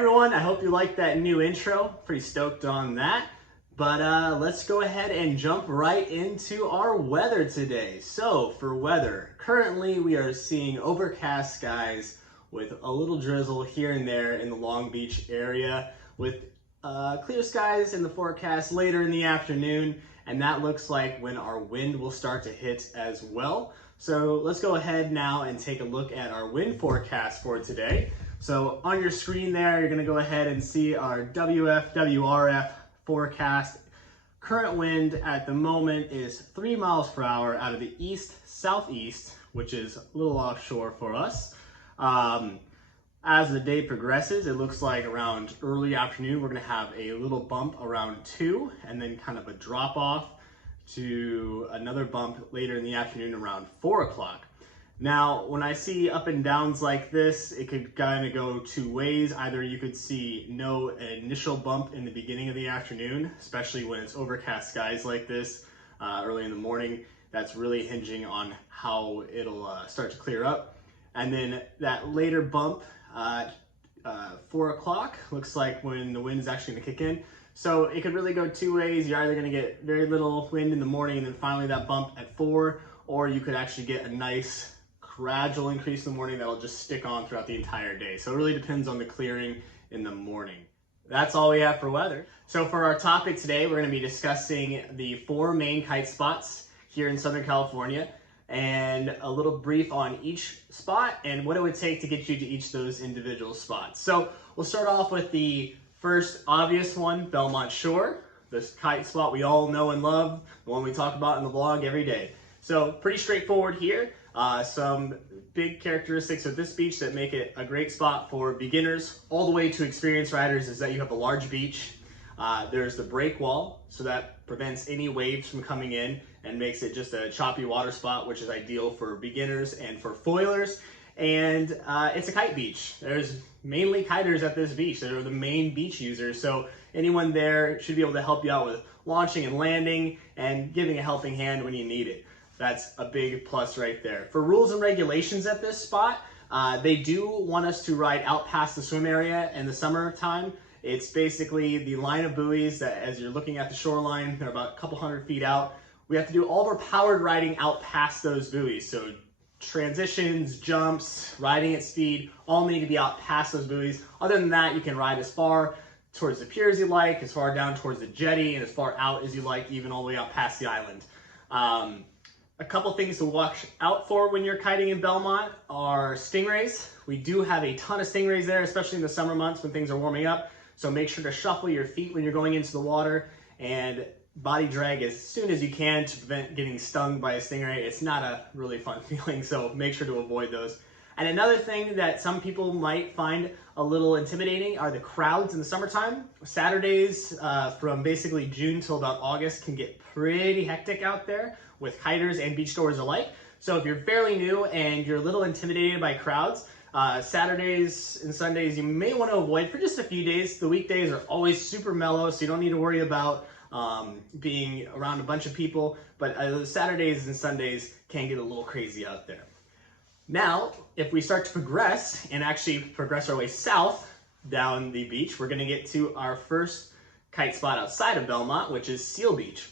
everyone, I hope you liked that new intro. Pretty stoked on that. But let's go ahead and jump right into our weather today. So for weather, currently we are seeing overcast skies with a little drizzle here and there in the Long Beach area, with clear skies in the forecast later in the afternoon, and that looks like when our wind will start to hit as well. So let's go ahead now and take a look at our wind forecast for today. So on your screen there, you're gonna go ahead and see our WF, WRF forecast. Current wind at the moment is 3 miles per hour out of the east-southeast, which is a little offshore for us. As the day progresses, it looks like around early afternoon, we're gonna have a little bump around 2, and then kind of a drop off to another bump later in the afternoon around 4 o'clock. Now, when I see up and downs like this, it could kind of go two ways. Either you could see no initial bump in the beginning of the afternoon, especially when it's overcast skies like this early in the morning. That's really hinging on how it'll start to clear up. And then that later bump, 4 o'clock, looks like when the wind is actually gonna kick in. So it could really go two ways. You're either gonna get very little wind in the morning and then finally that bump at 4, or you could actually get a nice gradual increase in the morning that'll just stick on throughout the entire day. So it really depends on the clearing in the morning. That's all we have for weather. So for our topic today, we're gonna be discussing the 4 main kite spots here in Southern California, and a little brief on each spot and what it would take to get you to each of those individual spots. So we'll start off with the first obvious one, Belmont Shore, this kite spot we all know and love, the one we talk about in the vlog every day. So pretty straightforward here. Some big characteristics of this beach that make it a great spot for beginners all the way to experienced riders is that you have a large beach. There's the break wall, so that prevents any waves from coming in and makes it just a choppy water spot, which is ideal for beginners and for foilers. And it's a kite beach. There's mainly kiters at this beach. They're the main beach users, so anyone there should be able to help you out with launching and landing and giving a helping hand when you need it. That's a big plus right there. For rules and regulations at this spot, they do want us to ride out past the swim area in the summertime. It's basically the line of buoys that, as you're looking at the shoreline, they're about a couple hundred feet out. We have to do all of our powered riding out past those buoys. So transitions, jumps, riding at speed, all need to be out past those buoys. Other than that, you can ride as far towards the pier as you like, as far down towards the jetty, and as far out as you like, even all the way out past the island. A couple things to watch out for when you're kiting in Belmont are stingrays. We do have a ton of stingrays there, especially in the summer months when things are warming up. So make sure to shuffle your feet when you're going into the water and body drag as soon as you can to prevent getting stung by a stingray. It's not a really fun feeling, so make sure to avoid those. And another thing that some people might find a little intimidating are the crowds in the summertime. Saturdays from basically June till about August can get pretty hectic out there with kiters and beachgoers alike. So if you're fairly new and you're a little intimidated by crowds, Saturdays and Sundays you may want to avoid for just a few days. The weekdays are always super mellow, so you don't need to worry about being around a bunch of people, but Saturdays and Sundays can get a little crazy out there. Now, if we start to progress and actually progress our way south down the beach, we're gonna get to our first kite spot outside of Belmont, which is Seal Beach.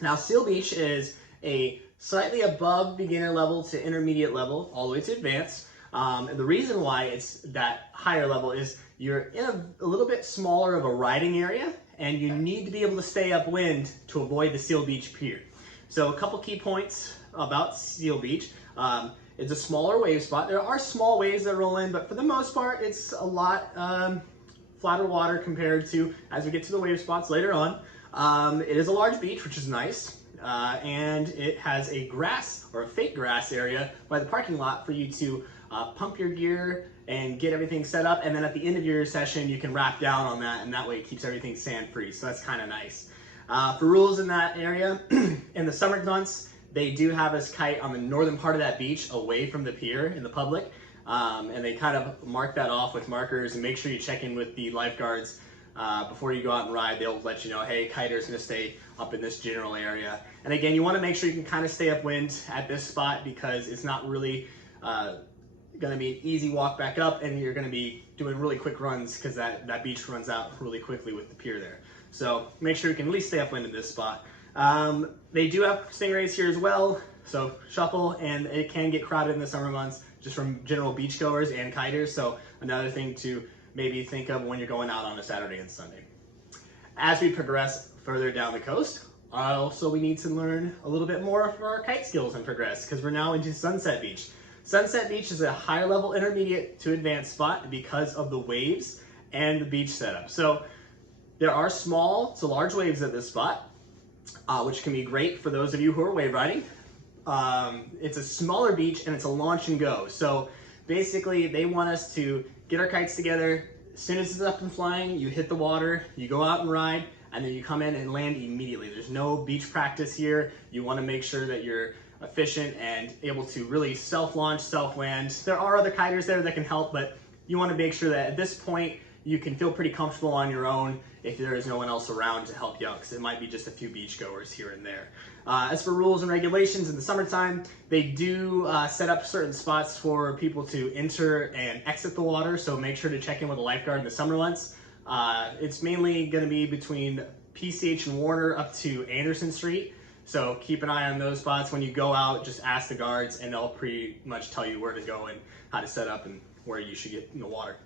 Now, Seal Beach is a slightly above beginner level to intermediate level, all the way to advanced. And the reason why it's that higher level is you're in a little bit smaller of a riding area, and you need to be able to stay upwind to avoid the Seal Beach pier. So a couple key points about Seal Beach. It's a smaller wave spot. There are small waves that roll in, but for the most part, it's a lot flatter water compared to as we get to the wave spots later on. It is a large beach, which is nice. And it has a grass or a fake grass area by the parking lot for you to pump your gear and get everything set up. And then at the end of your session, you can wrap down on that, and that way it keeps everything sand free. So that's kind of nice. For rules in that area, in the summer months, they do have us kite on the northern part of that beach away from the pier in the public. And they kind of mark that off with markers, and make sure you check in with the lifeguards before you go out and ride. They'll let you know, hey, kiter's gonna stay up in this general area. And again, you wanna make sure you can kind of stay upwind at this spot because it's not really going to be an easy walk back up, and you're going to be doing really quick runs because that beach runs out really quickly with the pier there. So make sure you can at least stay upwind in this spot. They do have stingrays here as well, so shuffle, and it can get crowded in the summer months just from general beachgoers and kiters. So another thing to maybe think of when you're going out on a Saturday and Sunday. As we progress further down the coast, also we need to learn a little bit more for our kite skills and progress, because we're now into Sunset Beach. Sunset Beach is a higher level intermediate to advanced spot because of the waves and the beach setup. So there are small to large waves at this spot, which can be great for those of you who are wave riding. It's a smaller beach and it's a launch and go. So basically they want us to get our kites together. As soon as it's up and flying, you hit the water, you go out and ride, and then you come in and land immediately. There's no beach practice here. You want to make sure that you're efficient and able to really self-launch, self-land. There are other kiters there that can help, but you want to make sure that at this point you can feel pretty comfortable on your own if there is no one else around to help you out, because it might be just a few beachgoers here and there. As for rules and regulations in the summertime, they do set up certain spots for people to enter and exit the water, so make sure to check in with a lifeguard in the summer months. It's mainly going to be between PCH and Warner up to Anderson Street. So keep an eye on those spots. When you go out, just ask the guards and they'll pretty much tell you where to go and how to set up and where you should get in the water.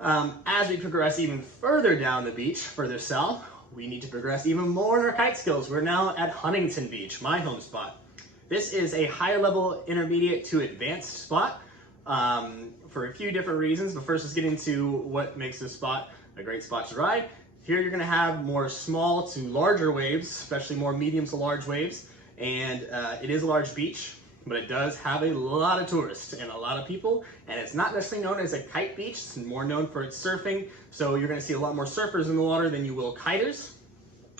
As we progress even further down the beach, further south, we need to progress even more in our kite skills. We're now at Huntington Beach, my home spot. This is a higher level intermediate to advanced spot for a few different reasons. The first is getting to what makes this spot a great spot to ride. Here you're going to have more small to larger waves, especially more medium to large waves, and it is a large beach, but it does have a lot of tourists and a lot of people, and it's not necessarily known as a kite beach. It's more known for its surfing, so you're going to see a lot more surfers in the water than you will kiters.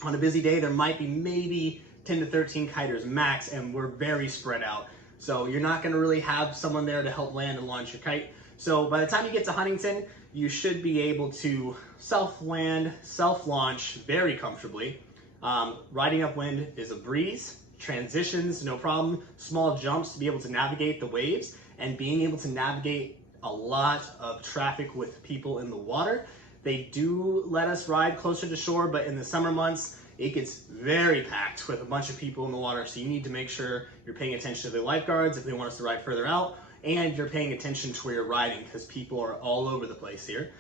On a busy day, there might be maybe 10 to 13 kiters max, and we're very spread out, so you're not going to really have someone there to help land and launch your kite. So by the time you get to Huntington, you should be able to self-land, self-launch very comfortably. Riding upwind is a breeze, transitions, no problem, small jumps to be able to navigate the waves, and being able to navigate a lot of traffic with people in the water. They do let us ride closer to shore, but in the summer months, it gets very packed with a bunch of people in the water, so you need to make sure you're paying attention to the lifeguards if they want us to ride further out, and you're paying attention to where you're riding because people are all over the place here.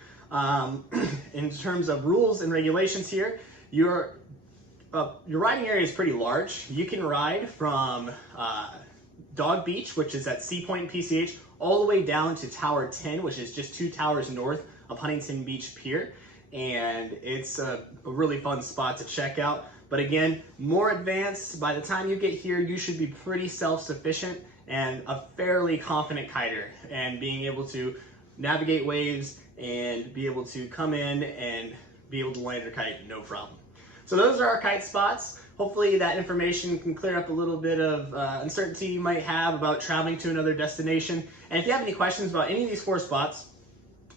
In terms of rules and regulations here, your riding area is pretty large. You can ride from Dog Beach, which is at Sea Point and PCH, all the way down to Tower 10, which is just 2 towers north of Huntington Beach Pier. And it's a really fun spot to check out. But again, more advanced. By the time you get here, you should be pretty self-sufficient and a fairly confident kiter, and being able to navigate waves and be able to come in and be able to land your kite, no problem. So those are our kite spots. Hopefully that information can clear up a little bit of uncertainty you might have about traveling to another destination. And if you have any questions about any of these 4 spots,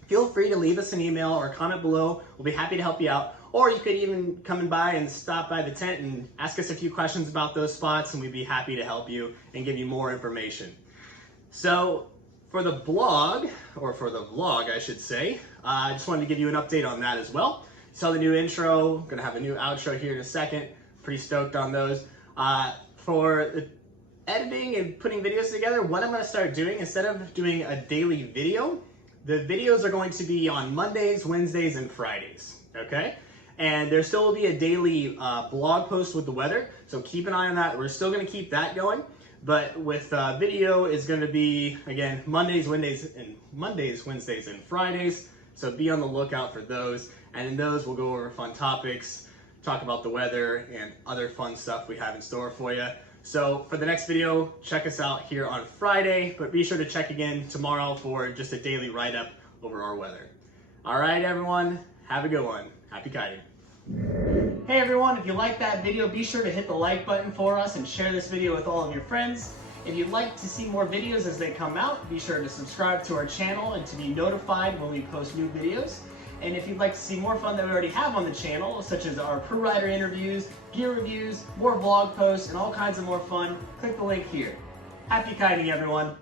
feel free to leave us an email or comment below. We'll be happy to help you out. Or you could even come by and stop by the tent and ask us a few questions about those spots, and we'd be happy to help you and give you more information. So for the blog, or for the vlog I should say, I just wanted to give you an update on that as well. You saw the new intro, gonna have a new outro here in a second. Pretty stoked on those. For the editing and putting videos together, what I'm gonna start doing, instead of doing a daily video, the videos are going to be on Mondays, Wednesdays, and Fridays, okay? And there still will be a daily blog post with the weather, so keep an eye on that. We're still gonna keep that going, but with video is gonna be, again, Mondays, Wednesdays, and Fridays, so be on the lookout for those. And in those, we'll go over fun topics, talk about the weather, and other fun stuff we have in store for you. So for the next video, check us out here on Friday, but be sure to check again tomorrow for just a daily write-up over our weather. All right, everyone, have a good one. Happy kiting. Hey everyone, if you liked that video, be sure to hit the like button for us and share this video with all of your friends. If you'd like to see more videos as they come out, be sure to subscribe to our channel and to be notified when we post new videos. And if you'd like to see more fun that we already have on the channel, such as our pro rider interviews, gear reviews, more vlog posts, and all kinds of more fun, click the link here. Happy kiting, everyone.